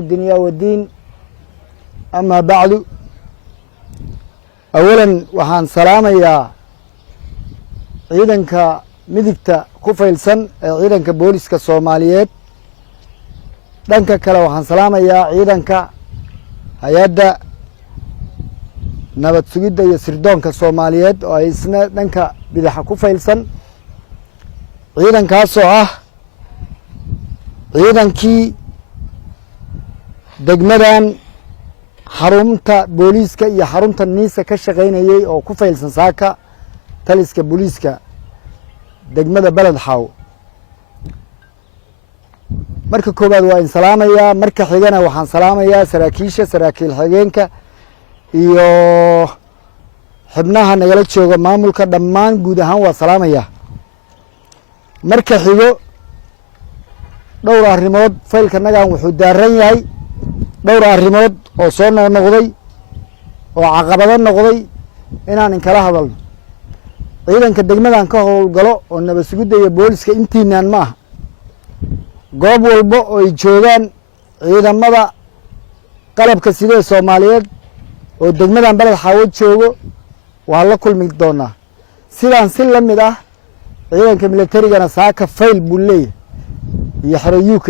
الدنيا والدين. أما بعد، أولا وحان سلام يا عيدنك مدكتا كفيلسن عيدنك بوليسك الصوماليات دنك كلا وحان سلام يا عيدنك هيادا نبات سجيدة يسردونك الصوماليات وإسنا دنك بدح كفيلسن عيدنك هاسوه ciidankii degmadan xarunta booliiska iyo xarunta niisa ka shaqaynayay oo ku faylsan saaka taliska booliiska degmada Beled Xaw. marka koobaad waa in salaamayaa, marka xigana waxaan salaamayaa saraakiisha saraakiil xigeenka iyo xubnaha nagala jooga maamulka dhammaan guud ahaan waa salaamayaa. marka xigo dhowr arrimood faylka nagaan wuxuu daaran yahay dhowr arrimood oo soo noqnoqday oo caqabado noqday inaan inkala hadalno. ciidanka degmadan ka howlgalo oo nabad sugidda iyo booliska intiinaan ma aha, goob walba oo ay joogaan ciidamada qalabka sida ee Soomaaliyeed oo degmadan Beled Xaw joogo waa la kulmi doonaa. sidaan si la mid ah ciidanka militarigana saaka fayl buu leeyahay iyo xero UK.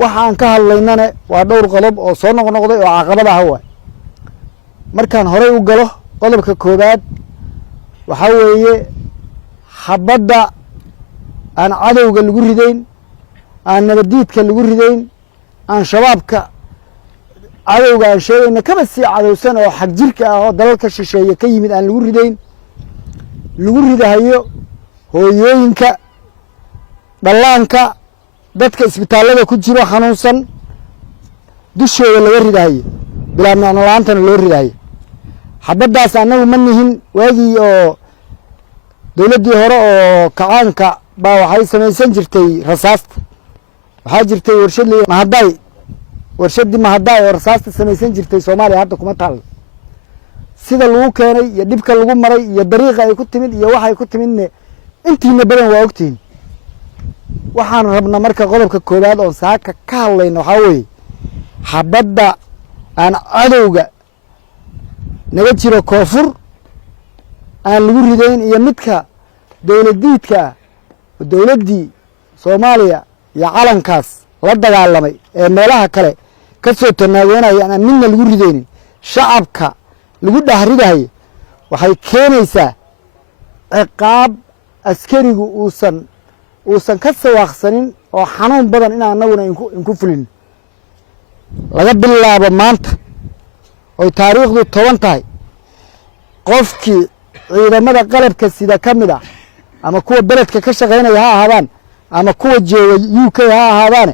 waxaan ka hadlaynana waa dhowr qodob oo soo noqnoqday oo caqabad ah waay. markaan horey u galo qodobka koobaad waxa weeye xabadda aan cadowga lagu ridayn, aan nabadiidka lagu ridayn, aan shabaabka cadowga aan sheegayna kaba sii cadowsan oo xag jirka ah oo dalalka shisheeye ka yimid aan lagu ridayn, lagu ridahayo hooyooyinka, dhallaanka, dadka isbitaallada ku jiro xanuunsan dushooda laga ridahayo bilaa macno la'aantana loo ridahayo. xabaddaas annagu ma nihin waagii oo dowladdii hore oo kacaanka baa waxay samaysan jirtay rasaasta. waxaa jirtay warshaddii mahadaay oo rasaasta samaysan jirtay Soomaaliya hadda kuma taal. sida lagu keenay iyo dhibka lagu maray iyo dariiqa ay ku timid iyo waxay ku timidne intiina badan waa ogtihiin. waxaan rabnaa marka qodobka koobaad oo saaka ka hadlayno waxaa weeye xabadda aan cadowga naga jiro koonfur aan lagu ridayn iyo midka dowladiidka dowladdii Soomaaliya iyo calankaas la dagaalamay ee meelaha kale ka soo tanaageynaya aan midna lagu ridaynin shacabka lagu dhahridayo waxay keenaysaa ciqaab askarigu uusan ka sawaaqsanin oo xanuun badan in annaguna inku fulin. laga bilaabo maanta oo taariikhdu 10 tahay qofkii ciidamada qalabka sida ka mid ah ama kuwa beledka ka shaqaynaya ha ahaadaan ama kuwa jooga UK ha ahaadaan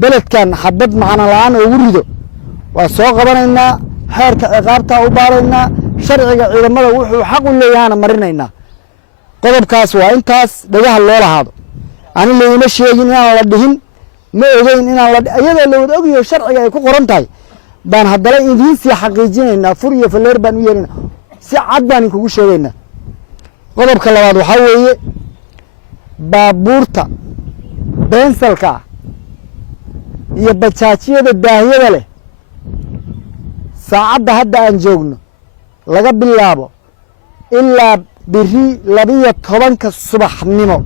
beledkan xabad macna la'aan ugu rido waa soo qabanaynaa, xeerka ciqaabta u baaraynaa, sharciga ciidamada wuxuu xaq u leeyahay marinaynaa. qodobkaas waa intaas dhagaha loo lahaado. ani leeyma sheegin inaan la dhihin, ma ogeyn inaan la ayada la wada ogayo sharciga ay ku qoran tahay baan haddana idiin sii xaqiijinaynaa. fur iyo faleer baan u yeelina si cad baan kugu sheegaynaa. qodobka labaad waxaa weeye baabuurta beensalka iyo bajaajyada daahiyada leh saacadda hadda aan joogno laga bilaabo ilaa biri 12 subaxnimo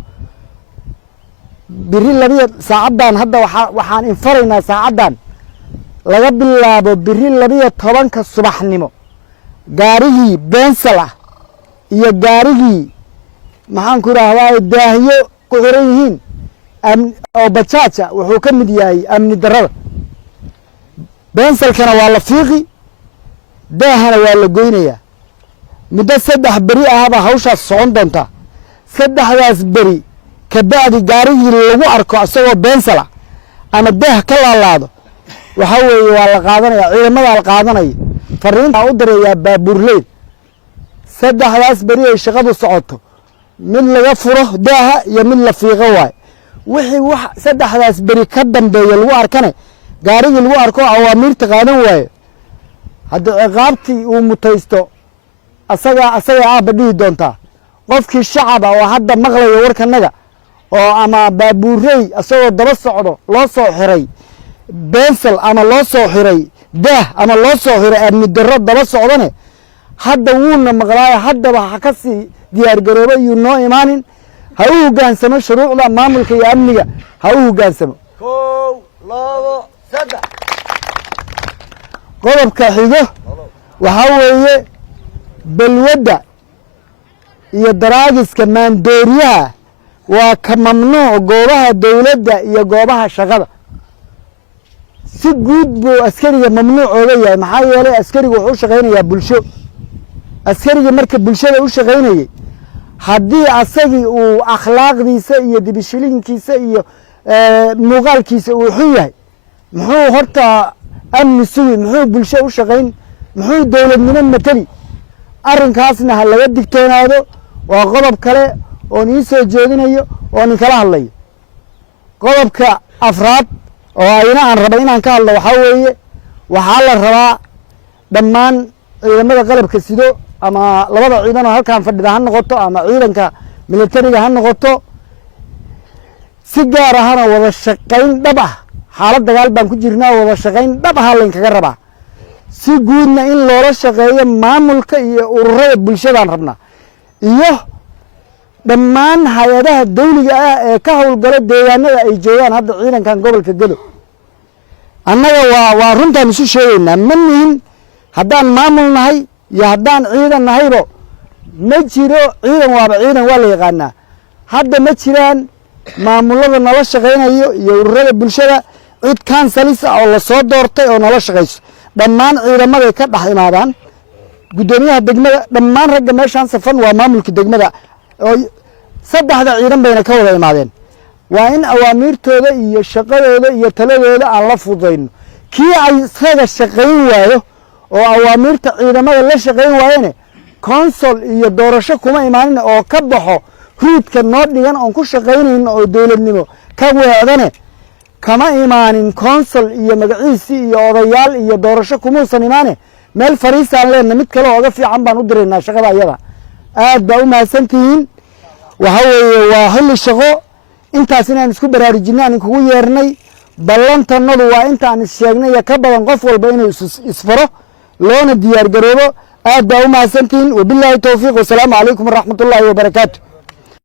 biri saacaddan hadda waxaan infaraynaa saacaddan laga bilaabo biri 12 subaxnimo gaarigii beensal ah iyo gaarigii maxaan ku raahdaa daahiyo ku xiran yihiin oo bajaaja wuxuu ka mid yahay amni darrada. beensalkana waa la fiiqi, daahana waa la goynayaa. muddo 3 beri ahaba hawshaas socon doontaa. 3daas beri kabacdi gaarigii lagu arko asagoo beensal ah ama daah ka laalaado waxa weeye waa la qaadanaya, ciidamada la qaadanaya. fariinta u dareeyaa baabuurleed 3daas beri ay shaqadu socoto mid laga furo daaha iyo mid la fiiqo waay. wixii wax 3daas beri ka dambeeya lagu arkane gaarigii lagu arko awaamiirta qaadan waayo hadda ciqaabtii uu mutaysto asaga badhihi doontaa. qofkii shacaba oo hadda maqlayo warkanaga oo ama baabuurey asagoo daba socdo loo soo xiray bensel ama loo soo xiray daah ama loo soo xiray amni darro daba socdane hadda wuuna maqlaayo haddaba ha ka sii diyaar garoobo iyuu noo imaanin ha u hoggaansamo shuruucda maamulka iyo amniga ha u hoggaansamo kow labo saddex qodobka xigo waxaa weeye balwadda iyo daraagiska maandooriyaha waa ka mamnuuc goobaha dowladda iyo goobaha shaqada si guud buu askariga mamnuuc ooga yahay maxaa yeelay askarigu wuxuu u shaqaynayaa bulsho askarigii marka bulshada u shaqaynayey haddii asagii uu akhlaaqdiisa iyo dibishilinkiisa iyo muuqaalkiisa uu xun yahay muxuu horta amni sugi muxuu bulsho u shaqayn muxuu dowladnimo mateli arrinkaasna ha laga digtoonaado waa qodob kale oon ii soo jeedinayo oo nin kala hadlayo qodobka afraad oo ayna aan rabay inaan ka hadlo waxaa weeye waxaa la rabaa dhammaan ciidamada qalabka sido ama labada ciidan oo halkan fadhida ha noqoto ama ciidanka militariga ha noqoto si gaar ahana wada shaqayn dhab ah xaalad dagaal baan ku jirnaa wada shaqayn dhab aha laynkaga rabaa si guudna in loola shaqeeyo maamulka iyo ururada bulshadaan rabnaa iyo dhammaan hay-adaha dawliga ah ee ka howlgalo deegaanada ay joogaan hadda ciidankan gobolka gedo annaga waa runtaan isu sheegaynaa ma nihin haddaan maamul nahay iyo haddaan ciidan nahaybo ma jiro ciidan waaba ciidan waa la yaqaanaa hadda ma jiraan maamulada nala shaqaynayo iyo ururada bulshada cid kansalis ah oo lasoo doortay oo nala shaqayso dhammaan ciidamaday ka dhex imaadaan guddoomiyaha degmada dhammaan ragga meeshaan safan waa maamulka degmada oo saddexda ciidan bayna ka wada imaadeen waa in awaamiirtooda iyo shaqadooda iyo taladooda aan la fududayno kii ay isaga shaqayn waayo oo awaamiirta ciidamada la shaqayn waayene consol iyo doorasho kuma imaanin oo ka baxo ruudka noo dhigan oon ku shaqaynayno oo dowladnimo ka weecdane kama imaanin consol iyo magaciisii iyo odayaal iyo doorasho kumuusan imaane meel fariisaan leenna mid kale ooga fiican baan u diraynaa shaqada ayada aad baa u mahadsantihiin waxa weeye waa xilli shaqo intaas inaan isku baraarujinno aan kugu yeernay ballantanadu waa intaan is sheegnay iyo ka badan qof walba inuu isfaro loona diyaar garoobo aad baa u mahadsantihiin wabilaahi towfiiq wasalaamu calaykum waraxmat ullaahi wabarakaatu